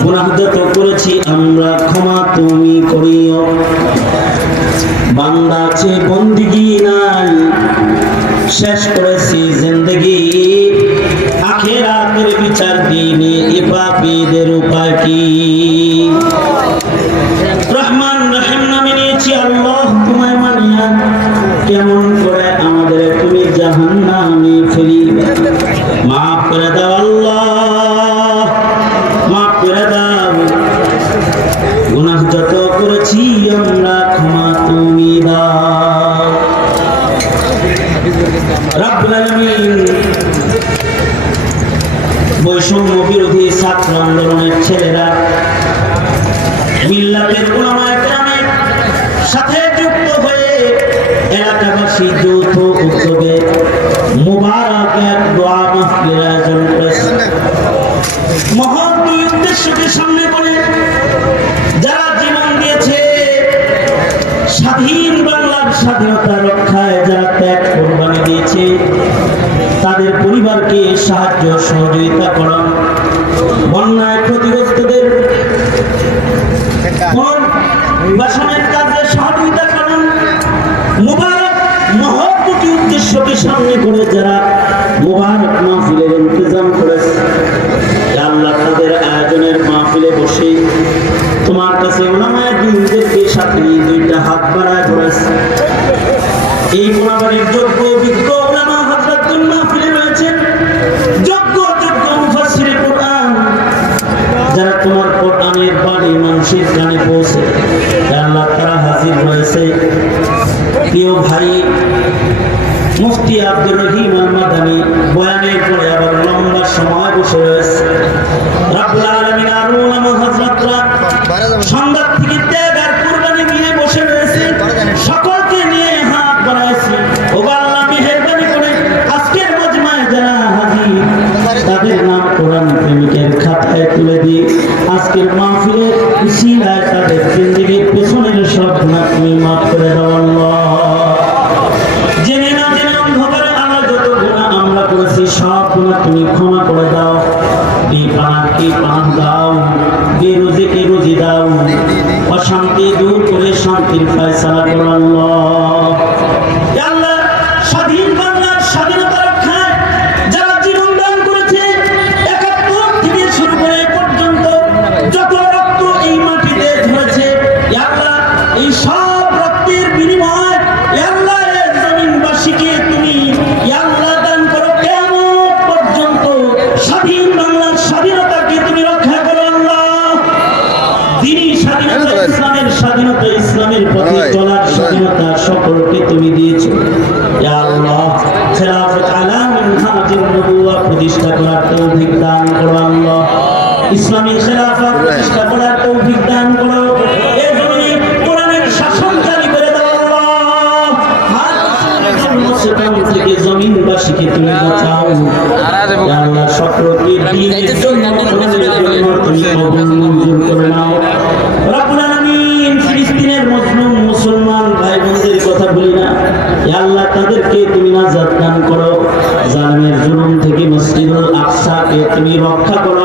গুনাহ যত করেছি আমরা ক্ষমা তুমি করিও। বান্দা আছে বন্দিগি নাই, শেষ করেছি জিন্দেগি, আখিরাতের বিচার দিনে এ পাপীদের উপায় কি? রহমান রহিম নামে নিয়েছি আল্লাহ তোমায় মানিয়া, কেমন করে আমাদের তুমি জাহান্নামে ফেলিবে? মাফ করে দাও আল্লাহ, মাফ করে দাও, গুনাহ যত করেছি আমরা ক্ষমা তুমি দাও। রব্বুল আলামিন বৈষম্য বিরোধী ছাত্র আন্দোলনের ছেলেরা মিল্লাতের উলামায়ে কেরামের সাথে যুক্ত হয়ে এলাকাবাসী যৌথ উদ্যোগে মুবারক এক দোয়া মাহফিলের আয়োজন করেছে। মহৎ দুই উদ্দেশ্যকে সামনে করে যারা জীবন দিয়েছে, স্বাধীন বাংলার স্বাধীনতা রক্ষায় যারা ত্যাগ কোরবানি দিয়েছে, তাদের পরিবারকে সাহায্য সহযোগিতা করুন। বন্যায় ক্ষতিগ্রস্তদের পুনর্বাসনের কাজে সহযোগিতা করুন। মুবারক মহৎ দুটি উদ্দেশ্যকে সামনে করে যারা মুবারক মাহফিলের ইন্তজাম করেছে, আল্লাহ তাদের আয়োজনের মাহফিলে বসে তোমার কাছে উলামায়ে দ্বীনদেরকে সাথে দুইটা হাত বাড়ায় ধরেছে। এই কোরআনের যোগ্য বিজ্ঞ উলামা হযরতুল মাহফিলে রয়েছেন, যোগ্য যোগ্য মুফাসসিরে কোরআন, যারা তোমার কোরআনের বাণী মানুষের কানে পৌঁছে আল্লাহ তারা হাজির হয়েছে। প্রিয় ভাই মুফতি আব্দুর রহিম আল মাদানী বয়ানের পরে আবার লম্বা সময় বসে রয়েছে। রব্বুল আলামিন আর উলামা হযরতরা সংবাদ থেকে ত্যাগ আর কুরবানি নিয়ে বসে রয়েছে, সকলকে নিয়ে হাত বাড়াইছে। ও আল্লাহ মেহেরবানি করে আজকের মজমায় যারা হাজির তাদের নাম কোরআন প্রেমিকের খাতায় তুলে দিয়ে আজকের মাহফিলের উসিলায় তাদের জিন্দেগির পেছনের সব গুনাহ তুমি মাফ করে দাও আল্লাহ। জেনে না জেনে অন্ধকারে আমরা যত গুনাহ আমরা করেছি সব গুনাহ তুমি ক্ষমা করে দাও। বিপাককে পাক দাও, বেরোজীকে রুজি দাও, অশান্তি দূর করে শান্তির ফয়সালা করো আল্লাহ। ইয়া আল্লাহ, স্বাধীন বাংলার স্বাধীনতা রক্ষায় যারা জীবন দান করেছে, ৭১ থেকে শুরু করে পর্যন্ত যত রক্ত এই মাটিতে ঝরেছে, ইয়া আল্লাহ এই সব রক্তের বিনিময় ইয়া আল্লাহ এই জমিনবাসীকে তুমি ইয়া আল্লাহ দান করো কিয়ামত পর্যন্ত স্বাধীন বাংলার স্বাধীনতাকে তুমি রক্ষা করো আল্লাহ। দ্বীনি স্বাধীনতা, ইসলামের স্বাধীনতা, ইসলামের পথে চলার স্বাধীনতা সকলকে তুমি দিয়েছো ইয়া আল্লাহ। খেলাফত আলা মিনহাজিন নবুওয়া প্রতিষ্ঠা করার তৌফিক দান করো আল্লাহ। ইসলামী খেলাফত প্রতিষ্ঠা করার তৌফিক দান করো। এই জমিনে কোরআনের শাসন জারি করে দাও আল্লাহ। হাত মুসলমান থেকে জমিনবাসীকে তুমি বাঁচাও ইয়া আল্লাহ। সকলকে দ্বীনের জন্য তুমি কবুল মঞ্জুর করে নাও রব্বুল আলামিন। ফিলিস্তিনের মজলুম মুসলমান ভাই বোনদের কথা বলি না ইয়া আল্লাহ, তাদেরকে তুমি নাজাত দান করো। জালিমের জুলুম থেকে মসজিদুল আকসাকে তুমি রক্ষা করো